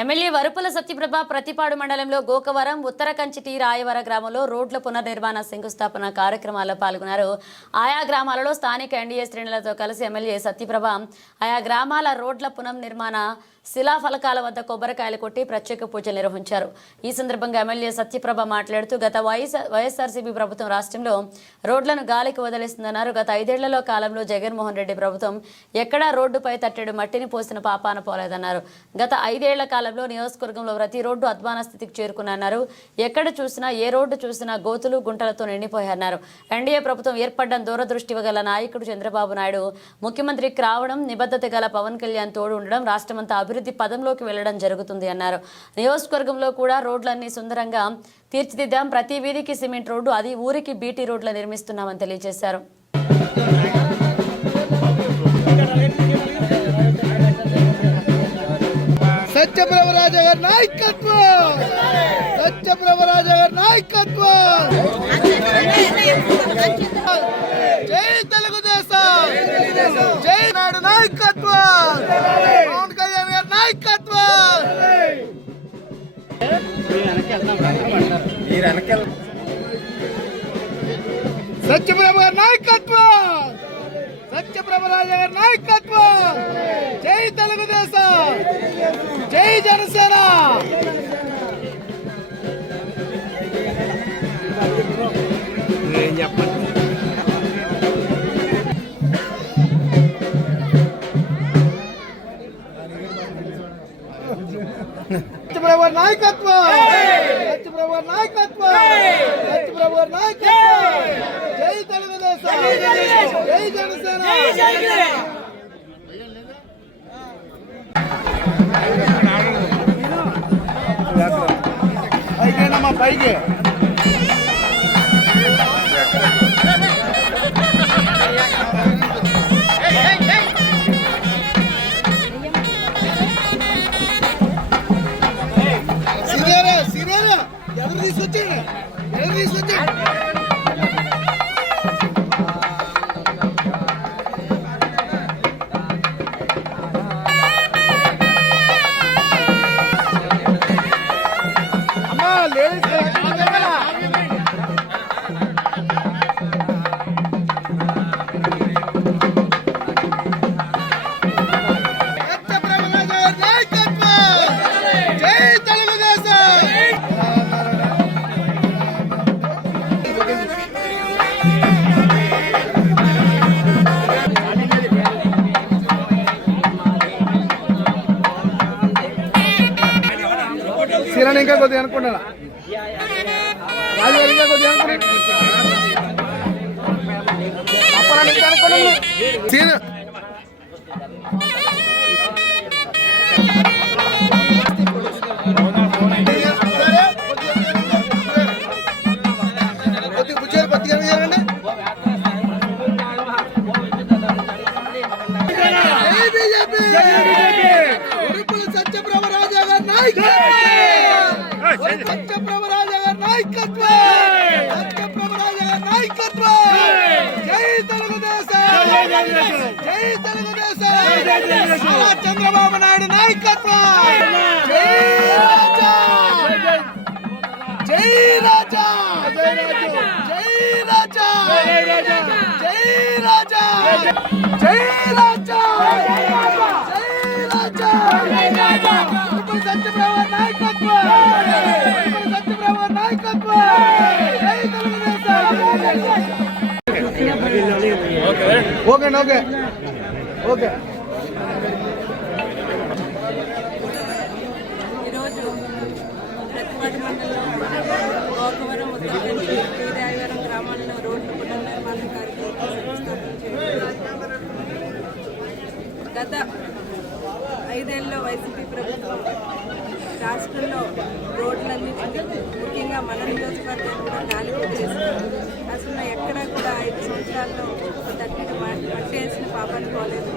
MLA Varupula Satyaprabha Prathipadu మండలంలో గోకవరం ఉత్తర కంచిటి రాయవర గ్రామంలో రోడ్ల పునర్నిర్మాణ శంకుస్థాపన కార్యక్రమాల్లో పాల్గొన్నారు. ఆయా గ్రామాలలో స్థానిక ఎన్డీఏ శ్రేణులతో కలిసి ఎమ్మెల్యే సత్యప్రభ ఆయా గ్రామాల రోడ్ల పునర్నిర్మాణ శిలాఫలకాల వద్ద కొబ్బరికాయలు కొట్టి ప్రత్యేక పూజలు నిర్వహించారు. ఈ సందర్భంగా ఎమ్మెల్యే సత్యప్రభ మాట్లాడుతూ గత వైఎస్ వైఎస్ఆర్సీపీ ప్రభుత్వం రాష్ట్రంలో రోడ్లను గాలికి వదిలేస్తుందన్నారు గత ఐదేళ్ళలో కాలంలో జగన్మోహన్ రెడ్డి ప్రభుత్వం ఎక్కడా రోడ్డుపై తట్టెడు మట్టిని పోసిన పాపాన పోలేదన్నారు. గత ఐదేళ్ళ కాలంలో నియోజకవర్గంలో ప్రతి రోడ్డు అధ్వాన స్థితికి చేరుకున్నారు ఎక్కడ చూసినా ఏ రోడ్డు చూసినా గోతులు గుంటలతో నిండిపోయన్నారు ఎన్డీఏ ప్రభుత్వం ఏర్పడడం దూరదృష్టి గల నాయకుడు చంద్రబాబు నాయుడు ముఖ్యమంత్రికి రావడం నిబద్ధత గల పవన్ కళ్యాణ్ తోడు ఉండడం రాష్ట్రమంతా అభివృద్ధి అభివృద్ధి పదంలోకి వెళ్ళడం జరుగుతుంది అన్నారు. నియోజకవర్గంలో కూడా రోడ్లన్నీ సుందరంగా తీర్చిదిద్దాం. ప్రతి వీధికి సిమెంట్ రోడ్డు అది ఊరికి బీటీ రోడ్లు నిర్మిస్తున్నామని తెలియజేశారు. సత్యప్రభరాజ గారి నాయకత్వం! సత్యప్రభరాజ గారి నాయకత్వం! జై తెలుగుదేశం! జై నాడు నాయకత్వం! సత్యప్రభ గారి నాయకత్వం! సత్యప్రభరాజ గారి నాయకత్వం! జై తెలుగుదేశం! జై జనసేన! సత్యప్రభ గారి నాయకత్వం! గారి నాయకత్వం! గారి నాయకత్వం! జై! తెలుగుదేశం! జై జనసేన! పైకి. సీరని ఇంకా కొద్దిగా అనుకుంటా ఇంకా కొద్దిగా అనుకుంటా గారి జై తెలుగుదేశం జై తెలుగుదేశం చంద్రబాబు నాయుడు నాయకత్వం జై రాజా జై రాజా జై రాజా జై రాజా జై రాజా జై రాజా ஓகே ஓகே రాష్ట్రంలో రోడ్లన్నింటినీ ముఖ్యంగా మన నియోజకవర్గం కూడా గాలి చేస్తుంది. అసలు ఎక్కడా కూడా ఐదు సంవత్సరాల్లో తగ్గిన పట్టేసిన పాపాన్ని పోలేదు.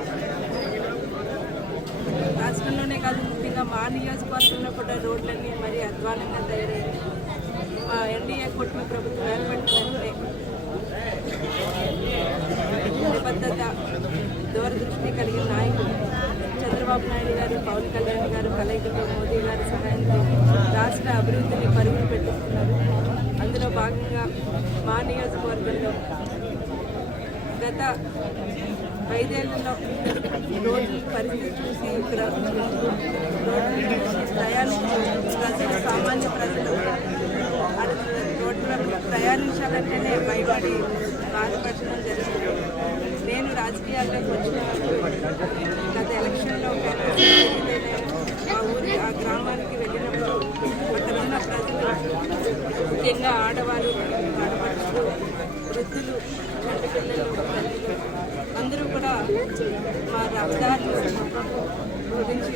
రాష్ట్రంలోనే కాదు ముఖ్యంగా మా నియోజకవర్గంలో కూడా రోడ్లన్నీ మరీ అధ్వానంగా తయారయ్యాయి మా ఎన్డీఏ కూటమి ప్రభుత్వం ఏర్పడిన వెంటనే నిబద్ధత దూరదృష్టి కలిగిన చంద్రబాబు నాయుడు గారు పవన్ కళ్యాణ్ గారు కలయికతో మోదీ గారి సహాయంతో రాష్ట్ర అభివృద్ధిని పరుగులు పెట్టిస్తున్నారు. అందులో భాగంగా మా నియోజకవర్గంలో గత ఐదేళ్ళలో రోడ్లు పరిస్థితి చూసి ఇక్కడ రోడ్ల చూసి ప్రజలు సామాన్య ప్రజలు అటు రోడ్ల ప్రయాణించాలంటేనే భయపడి బాధపడటం జరుగుతుంది. నేను రాజకీయాల్లోకి వచ్చిన గురించి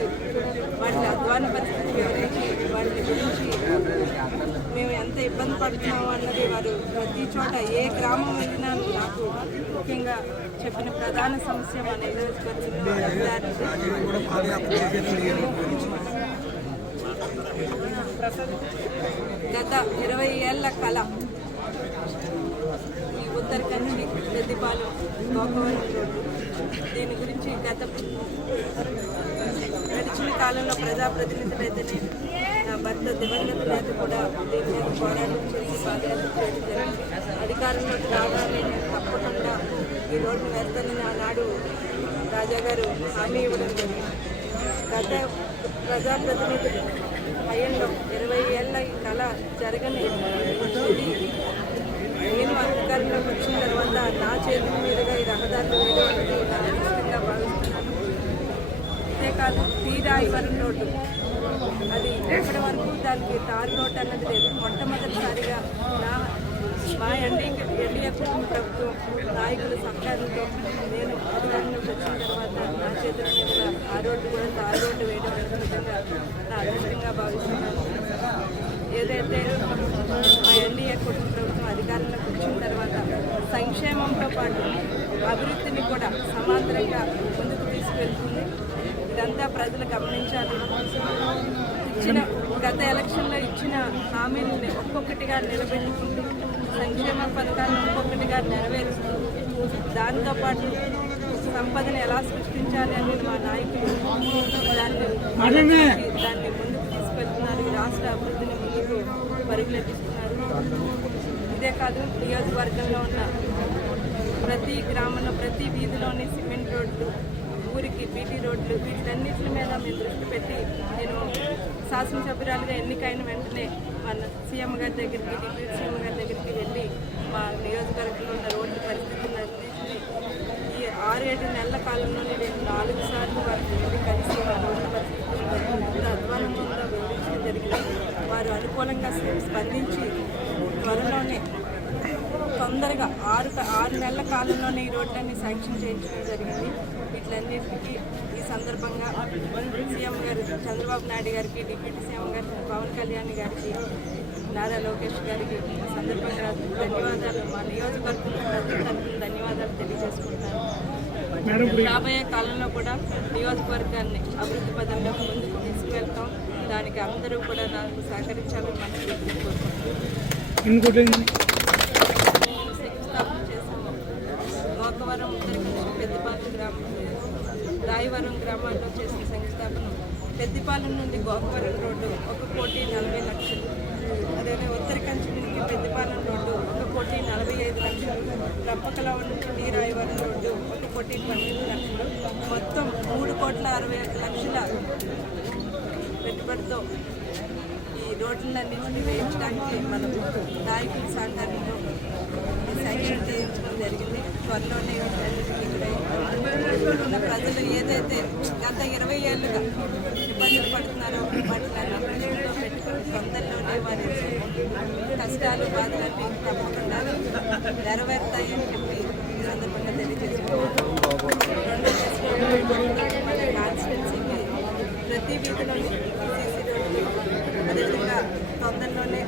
వాటి అధ్వాన పరిస్థితి వివరించి వాటి గురించి మేము ఎంత ఇబ్బంది పడుతున్నాము అన్నది వారు ప్రతి చోట ఏ గ్రామం వెళ్ళినా నాకు ముఖ్యంగా చెప్పిన ప్రధాన సమస్య మన గత ఇరవై ఏళ్ళ కళ ఈ ఉత్తర కంచి పెద్దపాలెం గోకవరం రోడ్డు. దీని గురించి గత గడిచిన కాలంలో ప్రజాప్రతినిధులైతేనే నా భర్త దివంగత నేత కూడా దీని మీద పోరాటం చేసి పాదయాత్ర చేయడం జరిగింది అధికారంలోకి రాగానే నేను తప్పకుండా ఈ రోడ్డు వేస్తానని ఆనాడు రాజా గారు హామీ ఇవ్వడం జరిగింది. గత ప్రజాప్రతినిధులు హయంలో ఇరవై ఏళ్ళ ఈ కళ జరగని నేను అధికారంలోకి వచ్చిన తర్వాత నా చేతుల మీదుగా ఈ రహదారులు వేయడం అనేది నా అదృష్టంగా భావిస్తున్నాను ఇదే కాదు తీరా ఇవరం రోడ్డు అది ఇప్పటి వరకు దానికి తారు రోడ్డు అన్నది లేదు. మొట్టమొదటిసారిగా నా మా ఎన్డీ ఎన్డీఏ కుటుంబ ప్రభుత్వం నాయకుల సహకారంతో నేను అధికారంలోకి వచ్చిన తర్వాత నా చేతుల మీద ఆ రోడ్డు కూడా తారు రోడ్డు వేయడం అనేది నిజంగా నా అదృష్టంగా భావిస్తున్నాను. ఏదైతే మా ఎన్డీఏ కుటుంబ ప్రభుత్వం అధికారంలోకి వచ్చిన తర్వాత సంక్షేమంతో పాటు అభివృద్ధిని కూడా ప్రజలు గమనించాలి. ఇచ్చిన గత ఎలక్షన్లో ఇచ్చిన హామీలని ఒక్కొక్కటిగా నిలబెట్టుకుంటూ సంక్షేమ పథకాలను ఒక్కొక్కటిగా నెరవేరుస్తూ దాంతోపాటు సంపదను ఎలా సృష్టించాలి అనేది మా నాయకులు దాన్ని దాన్ని ముందుకు తీసుకెళ్తున్నారు. రాష్ట్ర అభివృద్ధిని ముందుకు పరుగులెట్టిస్తున్నారు ఇదే కాదు నియోజకవర్గంలో ఉన్న ప్రతి గ్రామంలో ప్రతి వీధిలోని సిమెంట్ రోడ్లు ఊరికి బీటీ రోడ్లు వీటన్నిటి మీద మేము దృష్టి పెట్టి నేను శాసనసభ్యురాలుగా ఎన్నికైన వెంటనే మన సీఎం గారి దగ్గరికి డిప్యూటీ సీఎం గారి దగ్గరికి వెళ్ళి మా నియోజకవర్గంలో ఉన్న రోడ్డు పరిస్థితులన్నింటినీ ఈ ఆరేడు నెలల కాలంలోనే నేను నాలుగు సార్లు వారికి వెళ్ళి కలిసి మా రోడ్ల పరిస్థితులు అధ్వానంగా వివరించడం జరిగింది. వారు అనుకూలంగా స్పందించి త్వరలోనే తొందరగా ఆరు ఆరు నెలల కాలంలోనే ఈ రోడ్లన్నీ శాంక్షన్ చేయించడం జరిగింది. వీటిలన్నింటికి ఈ సందర్భంగా సీఎం గారు చంద్రబాబు నాయుడు గారికి డిప్యూటీ సీఎం గారు పవన్ కళ్యాణ్ గారికి నారా లోకేష్ గారికి ఈ సందర్భంగా ధన్యవాదాలు. మా నియోజకవర్గం తరఫున ధన్యవాదాలు తెలియజేసుకుంటాను. రాబోయే కాలంలో కూడా నియోజకవర్గాన్ని అభివృద్ధి పదంలోకి ముందుకు తీసుకువెళ్తాం దానికి అందరూ కూడా నాకు సహకరించాలని మనస్ఫూర్తిగా కోరుకుంటున్నాను శంకుస్థాపన చేశాము గోకవరం ఉత్తరకృష్ణ పెద్దపాలెం గ్రామం రాయవరం గ్రామాల్లో చేసిన శంకుస్థాపన పెద్దపాలెం నుండి గోకవరం రోడ్డు ఒక కోటి నలభై లక్షలు. అదేవిధంగా ఉత్తరకంచి నుండి పెద్దపాలెం రోడ్డు ఒక కోటి నలభై ఐదు లక్షలు. రప్పకలవ నుండి రాయవరం రోడ్డు ఒక కోటి పన్నెండు లక్షలు. మొత్తం మూడు కోట్ల అరవై లక్షల పెట్టుబడితో రోడ్లన్నింటినీ వేయించడానికి మనం నాయకుల సహకారంలో శాంక్షన్ చేయించడం జరిగింది. త్వరలోనే వీటన్నిటికీ ఉన్న ప్రజలు ఏదైతే గత ఇరవై ఏళ్ళుగా ఇబ్బందులు పడుతున్నారో వాటిని దృష్టిలో పెట్టుకుని తొందరలోనే వారి కష్టాలు బాధలన్నీ తప్పకుండా నెరవేరుతాయని చెప్పి ఈ సందర్భంగా తెలియజేసుకున్నాను మన కాన్స్టిట్యున్సీకి ప్రతి వీధిలోని సీసీ తొందరలోనే